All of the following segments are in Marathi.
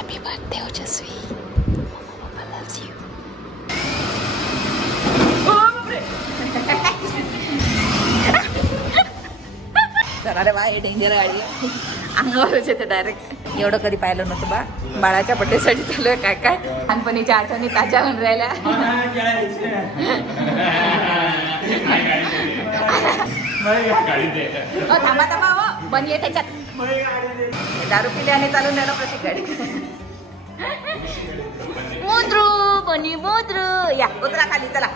Happy birthday Ojaswi. Mamma loves you. अरे बा, हे डेंजर गाडी अंगावरच येते डायरेक्ट. एवढं कधी पाहिलं नव्हतं बा. बाळाच्या बर्थडेसाठी चालू आहे काय काय लहानपणीच्या आठवणी ताज्या होऊन राहिल्या. थांबा थांबा हो, बनी आहे त्याच्यात. दारू पिल्याने चालून राहिलं प्रत्येक गाडी. मोद्रू बनी मोद्रू, या उतरा खाली चला.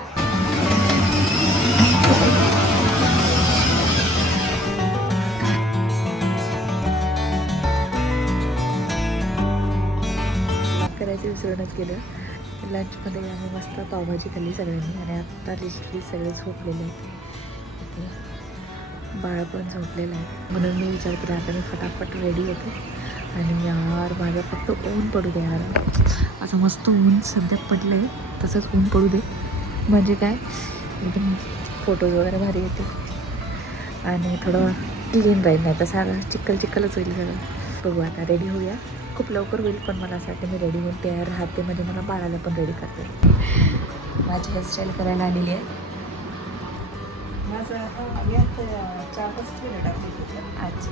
करायचं विसरूनच गेलं. लंचमध्ये आम्ही मस्त पावभाजी खाल्ली सगळ्यांनी आणि आत्ता रिचली सगळे झोपलेले इथे. बाळ पण झोपलेलं आहे म्हणून मी विचार केला आता मी फटाफट रेडी होते. आणि यार माझं फक्त ऊन पडू दे यार. असं मस्त ऊन सध्या पडलं आहे, तसंच ऊन पडू दे म्हणजे काय एकदम फोटोज वगैरे भारी येते आणि थोडं क्लीन राहील. नाही तर सारं चिखल चिखलच होईल सगळं. बघू आता रेडी होऊया. खूप लवकर होईल पण मला असं वाटतं मी रेडी होऊन तयार राहते म्हणजे मला बाळाला पण रेडी करते. माझी हेअरस्टाईल करायला आलेली आहे. माझं यात 4-5 मिनिट आज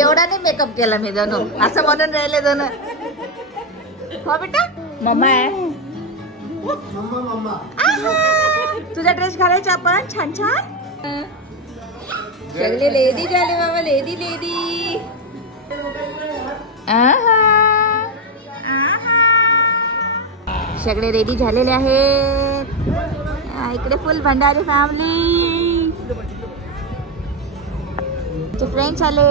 एवढा नाही मेकअप केला मी जणू असं म्हणून राहिले जण. हो बेटा मम्मा आहे. तुझा ड्रेस घालायचा आपण छान छान. सगळे लेडी झाले बाबा, लेडी लेडी. सगळे रेडी झालेले आहेत. इकडे फुल भंडारी फॅमिली. फ्रेंड्स आले,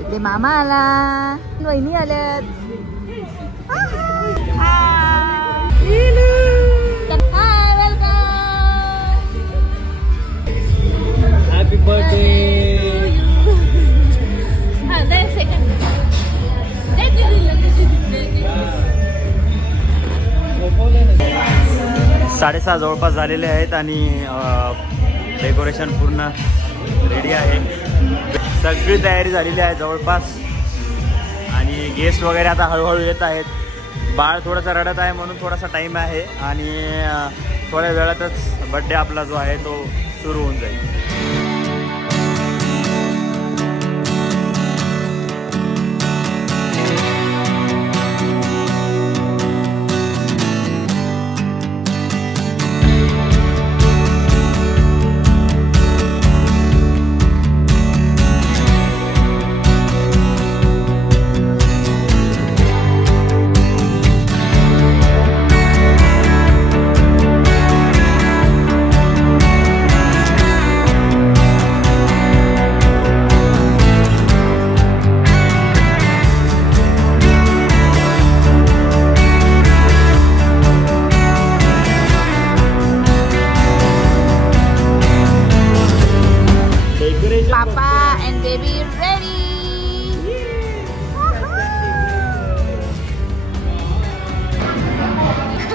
इकडे मामा आला, वहिनी आल्यात. Happy birthday. साडेसहा जवळपास झालेले आहेत आणि डेकोरेशन पूर्ण रेडी आहे. सगळी तयारी झालेली आहे जवळपास आणि गेस्ट वगैरे आता हळूहळू येत आहेत. बाळ थोडासा रडत आहे म्हणून थोडासा टाईम आहे आणि थोड्या वेळातच बड्डे आपला जो आहे तो सुरू होऊन जाईल.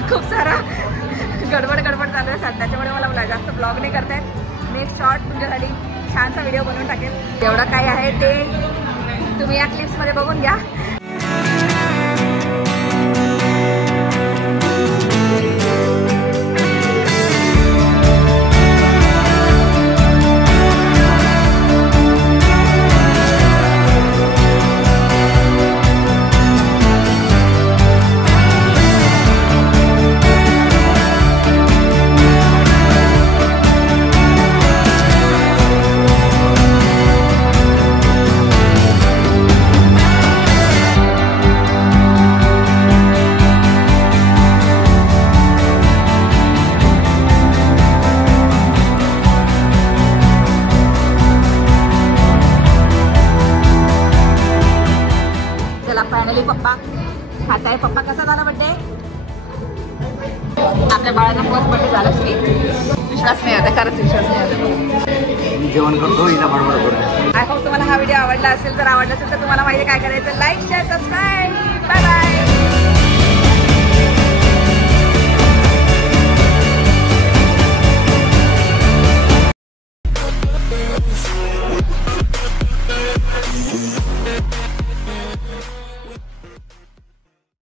खूप सारा गडबड चालू आहे त्याच्यामुळे मला जास्त ब्लॉग नाही करतायत. मी एक शॉर्ट तुमच्यासाठी छानसा व्हिडिओ बनवून टाकेल. जेवढं काय आहे ते तुम्ही या क्लिप्समध्ये बघून घ्या. फायनली पप्पा खात आहे. पप्पा कसा झाला बर्थडे? आपल्या बाळाचा फर्स्ट बर्थडे झाला की विश्वास नाही आता, खरंच विश्वास नाही आता. जेवण करतो हिला बडबड करून. आय होप तुम्हाला हा व्हिडिओ आवडला असेल. जर आवडला असेल तर तुम्हाला माहिती काय करायचं, like share subscribe. Bye bye.